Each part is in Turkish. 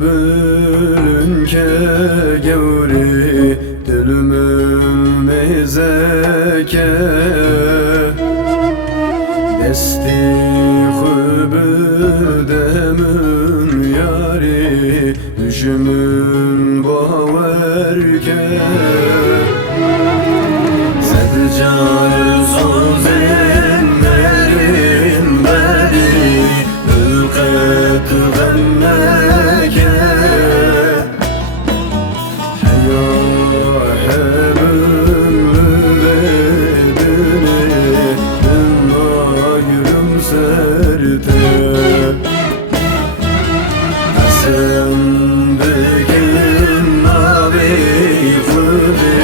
bölünke gevri Dülümün mezeke Desti demin yari Düşümün baverke Sedcar sozin merin beri Ülket genneke Heya hebün müvedini Dinna gülümserte Sen bekin nabi khudi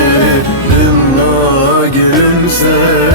Dinna gülümserte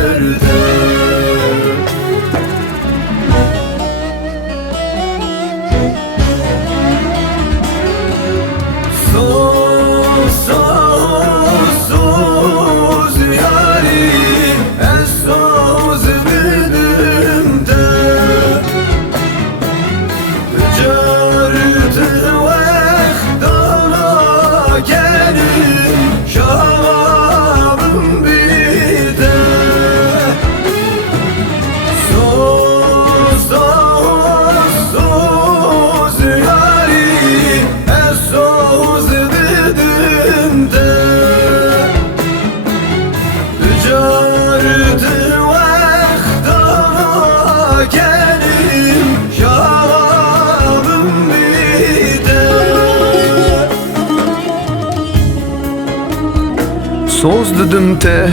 Soz dedim te,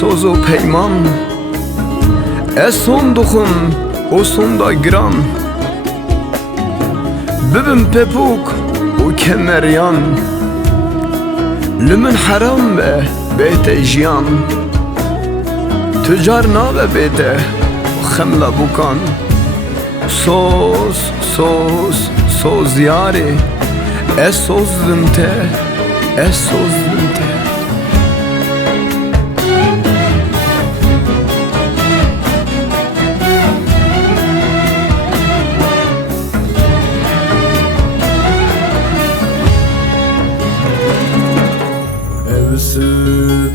soz o peyman Ez son duxum, o sonda giran Bibim pepuk, o kemeryan Lümün haram be, beyte jiyan Tücar nabe beyte, xemla bukan Soz, soz, soz yari Ez soz dedim te, ez soz dedim te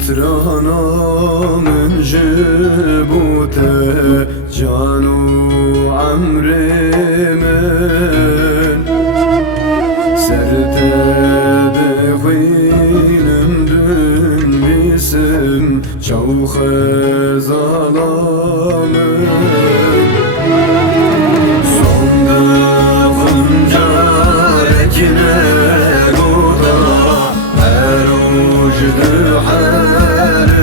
سترانا من جبوته جانو عمري من سرته بخوينم دن بيسم شوخ ظلامم صندوق جاركنا حالم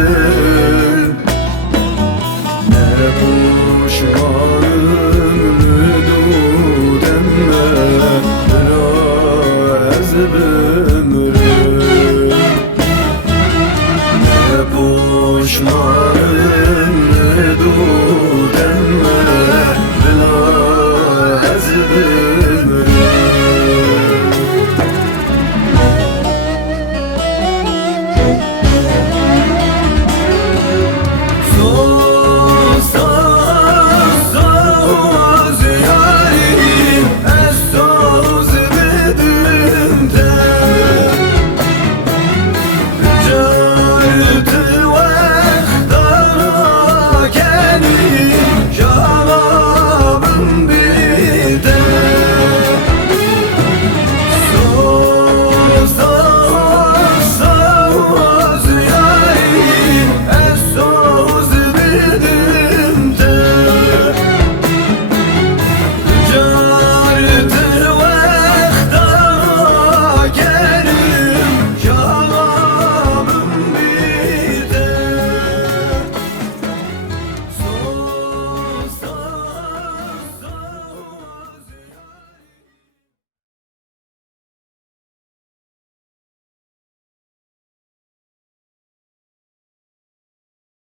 نبوش بانم ندودم بلا از بمرم نبوش بانم ندودم بلا از بمرم